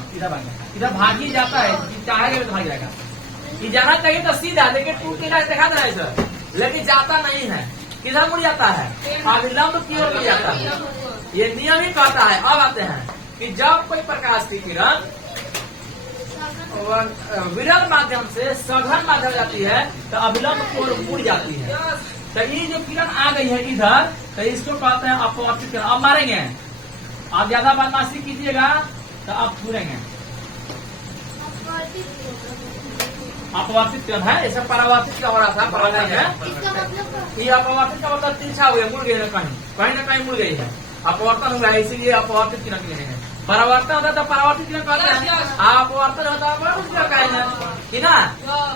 इधर भाग ही जाता है, चाहेगा तो भाग जाएगा। जाना चाहिए तो सीधा, लेकिन टूट के देखा था सर, लेकिन जाता नहीं है, किधर मुड़ जाता है? अविलंब की ओर मुड़ जाता है। ये नियम ही कहता है। अब आते हैं कि जब कोई प्रकाश की किरण विरल माध्यम से सघन माध्यम जाती है तो अविलंब की ओर मुड़ जाती है। तो ये जो किरण आ गई है इधर, तो इसको कहते हैं अपवर्तित किरण। अब मारेंगे, आप ज्यादा बदमाशी कीजिएगा तो आप छूरेंगे। अपवर्तित किरण है, ऐसा परावर्तित का हो रहा था, परावर्तित है। इसका मतलब ये अपवर्तित का मतलब तिरछा हुआ, मुड़ गई है, कहीं न कहीं मुड़ गई है, अपवर्तन हुआ है, इसीलिए अपवर्तित किरण कहते हैं। परावर्तन होता है तो परावर्तित किरण कहते हैं, अपवर्तन होता है अपवर्तित किरण कहते हैं, ना।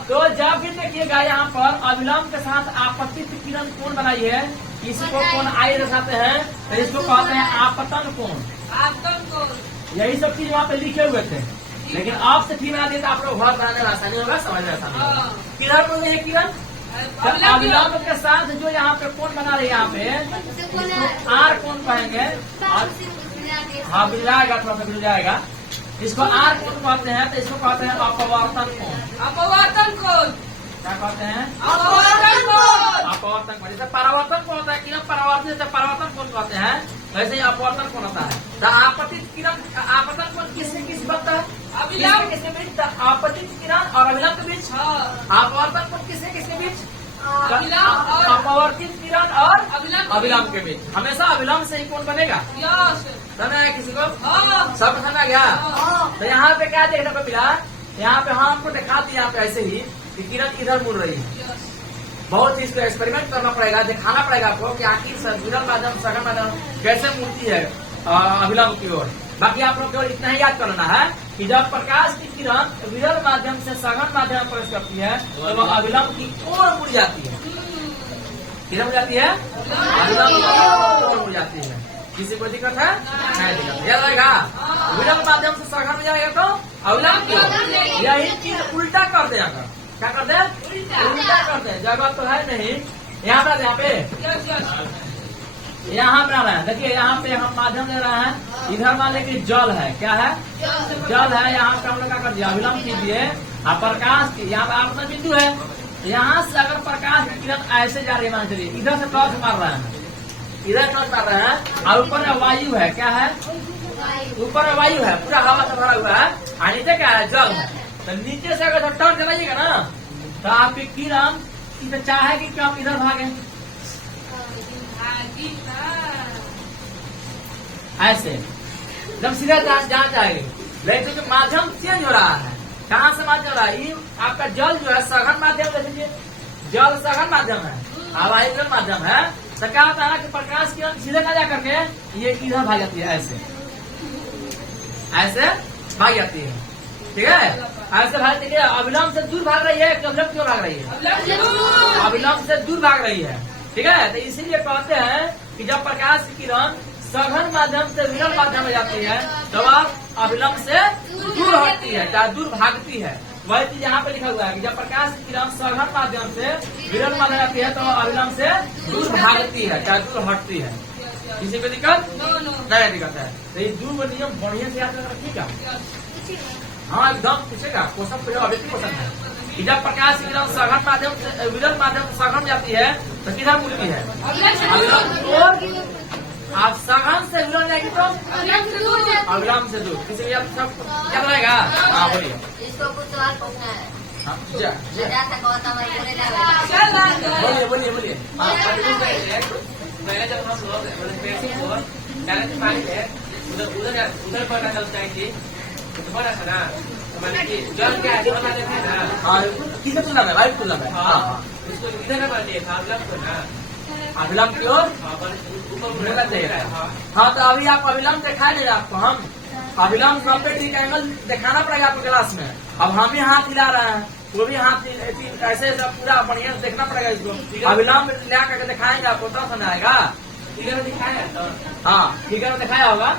तो जब भी देखिएगा यहाँ पर अविलंब के साथ आपतित किरण कोण बनाई है, इसको कोण आई दर्शाते हैं, तो इसको कहते हैं आपतन कोण। यही सब चीज वहाँ पे लिखे हुए थे, लेकिन आपसे ठीक बना दिया तो आप लोग घर बनाने में आसानी होगा, समझने में आसानी होगा। किरण बोल रहे हैं किरण अविलंब के साथ जो यहाँ पे कोण बना रहे हैं, यहाँ पे आर कोण कहेंगे। हाँ मिल जाएगा, थोड़ा सा मिल जाएगा। इसको आर कोण कहते हैं, तो इसको कहते हैं अपवर्तन कोण। अपवर्तन कोण क्या कहते हैं? अपवर्तन कोण। अपवर्तन कोण। जैसे परावर्तन कोण होता है, किरण परावर्तित से परावर्तन कोण कहते हैं, वैसे ही अपवर्तन कोण होता है। तो आपतित किरण आपतन कोण किससे किस बनता है? अविलंब किसके बीच? आपतित किरण और अविलंब के बीच। अपवर्तन कोण किससे किसके बीच? अविलंब और अपवर्तित किरण और अविलंब अविलंब के बीच। हमेशा अविलंब से ही कोण बनेगा। यस। समझ आया किसी को? हाँ। सब समझ आ गया? तो यहाँ पे क्या देखने को मिला? यहाँ पे हम आपको दिखा दिया, यहाँ पे ऐसे ही कि किरण इधर मुड़ रही है। बहुत चीज को एक्सपेरिमेंट करना पड़ेगा, दिखाना पड़ेगा आपको कि आखिर विरल माध्यम सघन माध्यम कैसे मुड़ती है अविलंब की ओर। बाकी आप लोग केवल इतना ही याद करना है कि जब प्रकाश की किरण विरल माध्यम से सघन माध्यम में प्रवेश करती है तो वह अविलंब की ओर मुड़ जाती है। किरण मुड़ जाती है, अविलंब की ओर मुड़ जाती है। किसी को दिक्कत है? नहीं दिक्कत। याद रहेगा, विरल माध्यम से सघन में जाएगा तो अविलंब की ओर। यही चीज उल्टा कर दे, क्या कर दे? उल्टा कर दे। जगह तो है नहीं, यहाँ पर यहाँ पे यस यस। यहाँ बना रहे हैं। देखिए यहाँ पे हम माध्यम दे रहे हैं, इधर मान लीजिए जल है, क्या है? जल है। यहाँ पे हम लोग क्या कर दिया? अविलंब कीजिए। आप प्रकाश की यहाँ पे आपका बिंदु है, यहाँ से अगर प्रकाश की किरण ऐसे जा रही है, मान चलिए इधर से टॉर्च मार रहे हैं, इधर टॉर्च मार रहे हैं, और ऊपर में वायु है, क्या है? ऊपर में वायु है, पूरा हवा से भरा हुआ है, और नीचे क्या है? जल है। तो नीचे से अगर टॉर्च चलाइएगा ना, तो आपकी किरण चाहेगी कि आप इधर भागे, ऐसे जब सीधा जहाँ जाएगी। लेकिन जो माध्यम चेंज हो रहा है, कहाँ से माध्यम हो रहा है? ये आपका जल जो है सघन माध्यम, देख लीजिए जल सघन माध्यम है, हवाई जल माध्यम है। तो क्या होता है कि प्रकाश किरण सीधे ना जा करके ये इधर भाग जाती है, ऐसे ऐसे भाग जाती है, ठीक है? ऐसे भाग देखिए, अविलंब से दूर भाग रही है, अविलंब क्यों भाग रही है? अविलंब से दूर भाग रही है, ठीक है? तो इसीलिए कहते हैं कि जब प्रकाश की किरण सघन माध्यम से विरल माध्यम में जाती है तो वह अविलंब से दूर हटती है, चाहे दूर भागती है। वही चीज यहाँ पे लिखा हुआ है कि जब प्रकाश की किरण सघन माध्यम से विरल माध्यम में जाती है तो वह अविलंब से दूर भागती है, चाहे दूर हटती है। किसी को दिक्कत नहीं? दिक्कत है तो ये दूर नियम बढ़िया से याद रखिएगा। हाँ एकदम पूछेगा, क्वेश्चन पूछेगा, अभी क्वेश्चन है कि जब प्रकाश की किरण सघन माध्यम से विरल माध्यम से सघन जाती है तो किधर मुड़ती है? अविलंब। आप सघन से विरल जाएगी तो अविलंब से दूर। किसी को क्या रहेगा? हाँ बोलिए। इसको कुछ सवाल पूछना है। हाँ, बोलिए बोलिए। पहले जब हम लोग उधर पढ़ना चलता है तो बड़ा था ना, मैंने कि जल के आगे बना देते हैं ना। हाँ किसे तुलना में? वायु तुलना में। हाँ उसको इधर बना दिया था अविलंब को ना, अविलंब की ओर ऊपर चाहिए। हाँ तो अभी आप अविलंब दिखाई दे रहे आपको, हम अविलंब 90 डिग्री का एंगल दिखाना पड़ेगा आपको क्लास में। अब हम ही हाथ हिला रहे हैं, वो भी हाथ ऐसे पूरा बढ़िया से देखना पड़ेगा इसको। अविलंब ला करके दिखाएंगे आपको तब समझ आएगा। इधर दिखाया तो हाँ ठीक है, दिखाया होगा।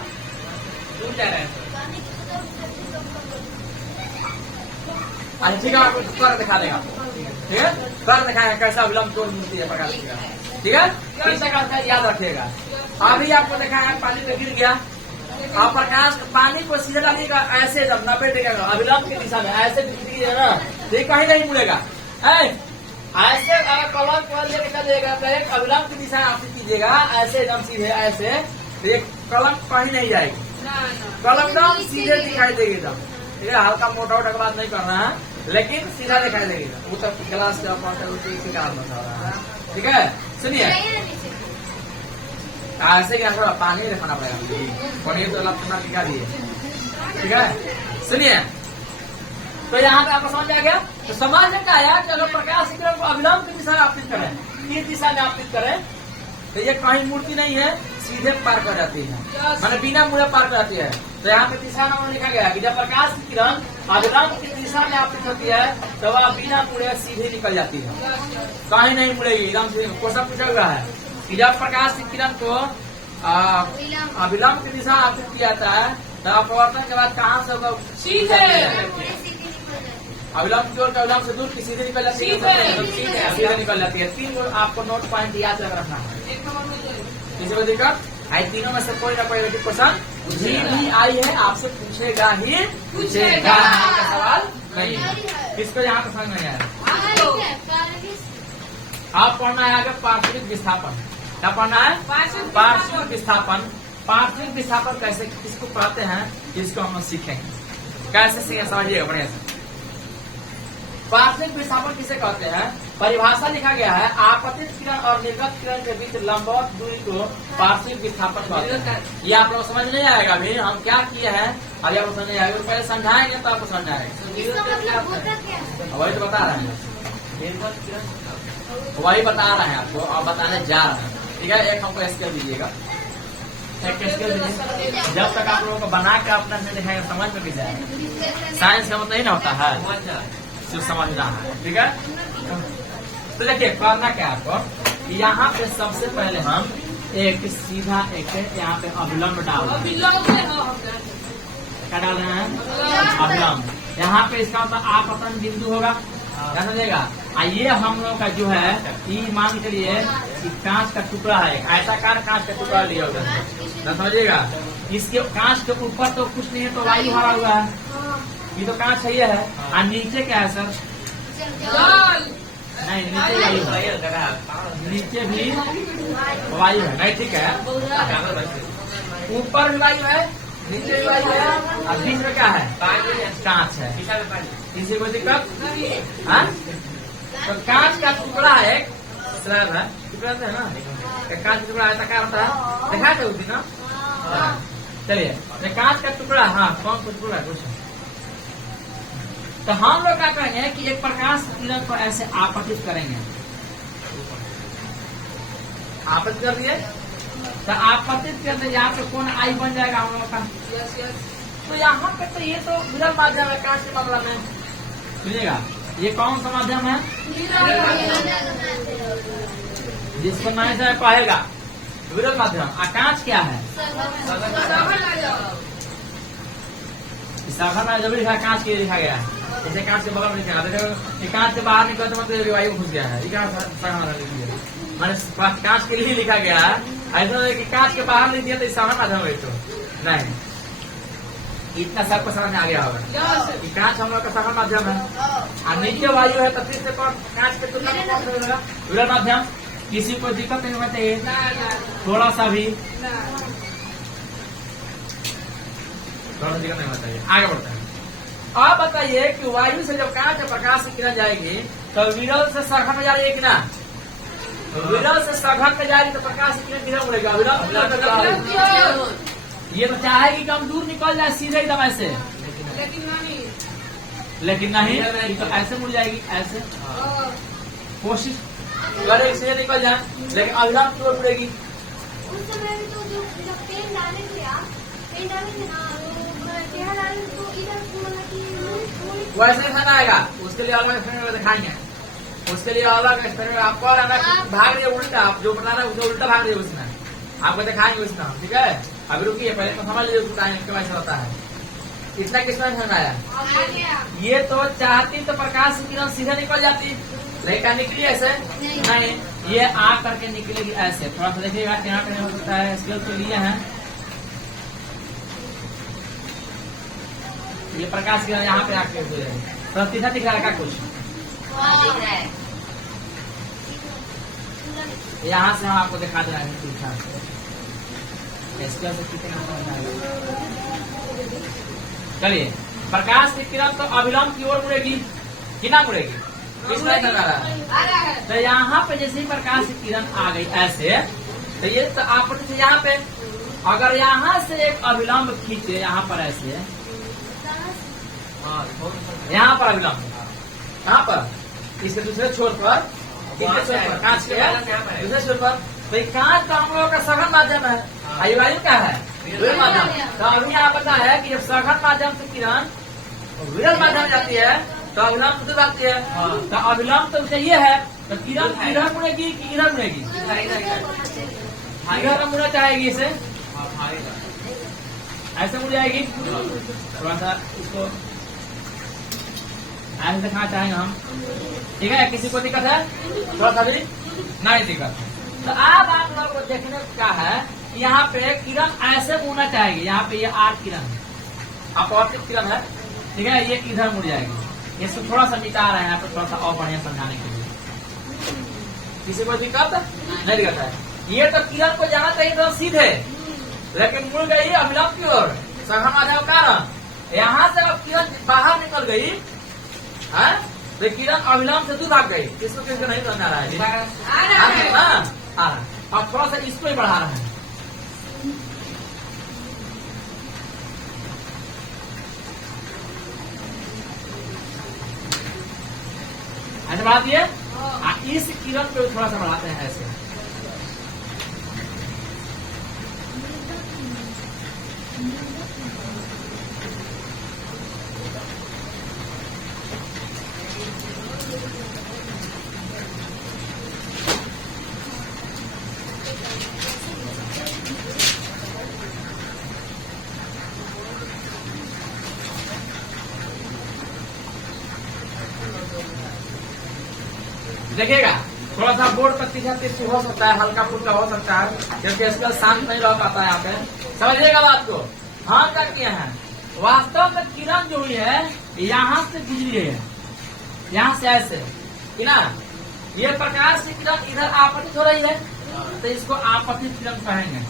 दूर जा रहा है। अच्छा ठीक है, आपको कर दिखा देगा, ठीक है? कर दिखाएगा कैसा अविलंब कोण मिलती है प्रकाश की, ठीक है? इस प्रकार का याद रखिएगा। अभी आपको दिखाया पानी में गिर गया, आप प्रकाश पानी को सीधे डालिएगा ऐसे, जब 90 डिग्री अविलंब की दिशा में ऐसे गिरिए ना, तो ये कहीं नहीं मुड़ेगा। ऐसे अगर कलम को लेके चलिएगा तो एक अविलंब की दिशा आप कीजिएगा, ऐसे एकदम सीधे ऐसे, तो एक कलम कहीं नहीं जाएगी, कलम एकदम सीधे दिखाई देगी एकदम। ठीक है, हल्का मोटा मोटा का बात नहीं करना है, लेकिन सीधा दिखाई देगी। वो तक गिलास का शिकार बता रहा है। ठीक है, सुनिए ऐसे क्या थोड़ा पानी रखना पड़ेगा, पानी तो अपना दिखा दिए। ठीक है, सुनिए तो यहाँ पे आपको समझ आ गया। तो समझ में क्या आया कि अगर प्रकाश किरण को अविलंब की दिशा में आपतित करें, किस दिशा में आपतित करें, तो ये कहीं मूर्ति नहीं है, सीधे पार कर जाती है, माने बिना मुड़े पार कर जाती है। तो यहाँ पे दिशा नाम लिखा गया है कि जब प्रकाश की किरण अविलंब की दिशा में आपतित होती है तो वह बिना मुड़े सीधे निकल जाती है, कहीं नहीं मुड़ेगी, एकदम से। क्वेश्चन पूछा हुआ है कि जब प्रकाश की किरण को अविलंब की दिशा आपतित किया जाता है तो अपवर्तन के बाद कहाँ से होगा, सीधे अविलंब की ओर, अविलंब से दूर की सीधे निकल जाती है, सीधे निकल जाती है। 3 आपको नोट पॉइंट याद रखना है, किसी को दिक्कत आई, तीनों में से कोई ना कोई क्वेश्चन जी भी आई है आपसे पूछेगा ही पूछेगा, सवाल नहीं है। किसको यहाँ पे समझ नहीं आया? आप पढ़ना है आगे पार्श्विक विस्थापन। क्या पढ़ना है? पार्श्विक विस्थापन। पार्श्विक विस्थापन कैसे किसको पढ़ते हैं, इसको हम सीखेंगे, कैसे सीखें समझिएगा बढ़िया से। पार्श्विक विस्थापन किसे कहते हैं? परिभाषा लिखा गया है, आपतित किरण और निर्गत किरण के बीच लंबवत दूरी को पार्श्विक विस्थापन कहते हैं। ये आप लोग समझ नहीं आएगा अभी हम क्या किए हैं, अभी आपको समझ नहीं आएगा, पहले समझाएंगे तो आपको समझ आएगा। वही तो बता रहे हैं, वही बता रहे हैं आपको और बताने जा रहे हैं। ठीक है, एक हमको स्केल दीजिएगा, एक स्केल दीजिए, जब तक आप लोगों को बना के अपना से दिखाएगा समझ में भी जाएगा। साइंस का मतलब नहीं ना होता है, जो समझना है। ठीक है, तो देखिए करना क्या आपको, यहाँ पे सबसे पहले हम एक सीधा एक यहाँ पे अविलंब डाल रहे हैं। क्या डाल रहे हैं? अविलंब। यहाँ पे इसका मतलब आपतन बिंदु होगा, क्या समझेगा। ये हम लोग का जो है ये मान के लिए कांच का टुकड़ा है, आयताकार कांच का टुकड़ा लिया होगा, समझिएगा। इसके कांच के ऊपर तो कुछ नहीं है, तो वायु भरा हुआ है, ये तो कांच है, ये है। और नीचे क्या है सर? नहीं, नीचे वायु है, नीचे भी वायु है, नहीं ठीक है। ऊपर भी वायु है, नीचे भी वायु है, और बीच में क्या है? कांच है। किसी को दिक्कत? हाँ, तो कांच का टुकड़ा है, स्लैब है, टुकड़ा है ना, कांच का टुकड़ा ऐसा क्या होता है, देखा था उस दिन ना। चलिए, कांच का टुकड़ा, हाँ कौन सा टुकड़ा है कुछ, तो हम लोग क्या करेंगे कि एक प्रकाश किरण को ऐसे आपतित करेंगे, आपतित कर दिए तो आपतित करते यहाँ पे कौन आई बन जाएगा हम लोग का। तो यहाँ पे तो ये तो विरल माध्यम है कांच के मामला में, सुनिएगा ये कौन सा माध्यम है जिसको नहीं से कहेगा विरल माध्यम। कांच क्या है? शाखा में जब लिखा कांच के लिखा गया है, जैसे कांच के बगल में लिखा है, कांच से बाहर निकलते मतलब वायु घुस गया है, मैंने कांच के लिए लिखा गया है। ऐसा है कि कांच के बाहर लिख दिया तो शाखा माध्यम है, तो नहीं इतना सबको समझ में आ गया होगा कि कांच हम लोग का शाखा माध्यम है, और नीचे वायु है तो फिर से कांच के तुलना में कौन सा होगा? विरल माध्यम। किसी को दिक्कत नहीं होना चाहिए थोड़ा सा भी, थोड़ा सा दिक्कत नहीं होना चाहिए। आगे बढ़ते हैं। आप बताइए कि वायु से जब कांच में प्रकाश की किरण जाएगी तो विरल से सघन में जाएगी कि ना? विरल से सघन में जाएगी तो प्रकाश की किरण किधर मुड़ेगा? विरल। ये तो चाहेगी कि हम दूर निकल जाए सीधे एकदम ऐसे, लेकिन नहीं तो ऐसे मुड़ जाएगी, ऐसे कोशिश करे सीधे निकल जाए, लेकिन अविलंब की ओर मुड़ेगी। उस समय में तो जो पेन डाले थे आप, पेन डाले थे ना, पेन डाले तो इधर मतलब कि वैसे ऐसा ना आएगा, उसके लिए अलग एक्सपेरिमेंट दिखाएंगे, उसके लिए अलग एक्सपेरिमेंट आपको भाग रही है उल्टा, आप जो बता रहे हैं उसे उल्टा भाग रही है उसमें, आपको दिखाएंगे उसमें। ठीक है, अभी रुकिए पहले तो समझ लीजिए क्यों ऐसा होता है। इतना किसमें समझ आया? ये तो चाहती तो प्रकाश की किरण सीधे निकल जाती, लेकिन निकली ऐसे नहीं, ये आ करके निकलेगी ऐसे। थोड़ा सा देखिएगा यहाँ पे हो सकता है, स्केल तो लिए हैं, ये प्रकाश किरण यहाँ पे आके हुए तो सीधा दिख रहा है क्या कुछ? यहाँ से हम आपको दिखा दे रहे हैं ठीक ठाक से। इसके वजह से कितना समझ आएगा। चलिए, प्रकाश की किरण तो अभिलंब की ओर मुड़ेगी कि ना मुड़ेगी? किस तरह नजर आ रहा है? तो यहाँ पे जैसे ही प्रकाश की किरण आ गई ऐसे, तो ये तो आपत्ति से यहाँ पे अगर यहाँ से एक अभिलंब खींचे यहाँ पर ऐसे, यहाँ पर अभिलंब, यहाँ पर इसके दूसरे छोर पर, कांच के दूसरे छोर पर, तो ये कांच तो हम लोगों का सघन माध्यम है, वायु क्या है? विरल माध्यम। तो अभी यहाँ पता है कि जब सघन माध्यम से किरण विरल माध्यम जाती है तो अभिलंब दूर आती है। तो अभिलंब तो ये है, तो किरण इधर मुड़ेगी कि इधर मुड़ेगी? इधर मुड़ना चाहेगी इसे, ऐसे मुड़ जाएगी। थोड़ा सा इसको ऐसे दिखाना चाहेंगे हम, ठीक है? किसी को दिक्कत है? थोड़ा सा भी नहीं दिक्कत। तो अब आप लोग को देखने क्या है, यहाँ पे किरण ऐसे मुड़ना चाहेगी, यहाँ पे ये 8 किरण अपवर्तित किरण है, ठीक है? ये इधर मुड़ जाएगी। इसको थोड़ा सा मिटा रहे हैं यहाँ पे, थोड़ा सा और बढ़िया समझाने के लिए। किसी को दिक्कत नहीं दिक्कत है? ये तो किरण को जाना चाहिए तो सीधे, लेकिन मुड़ गई अभिलंब की ओर, सघन माध्यम कारण। यहाँ से अब किरण बाहर निकल गई है, तो किरण अभिलंब से दूर भाग गई। इसको किसको नहीं समझ आ रहा है? और थोड़ा सा इसको ही बढ़ा रहे हैं। ऐसे बढ़ा दिए, इस किरण पे थोड़ा सा बढ़ाते हैं ऐसे। देखिएगा, थोड़ा सा बोर्ड पर तिरछी हो सकता है, हल्का फुल्का हो सकता है, क्योंकि इसका शांत नहीं रह पाता है यहाँ पे। समझिएगा बात को। हाँ, क्या किए हैं? वास्तव में किरण जो हुई है यहाँ से गुजरी है, यहाँ से ऐसे कि ना, ये प्रकाश की किरण इधर आपतित हो रही है, तो इसको आपतित किरण कहेंगे।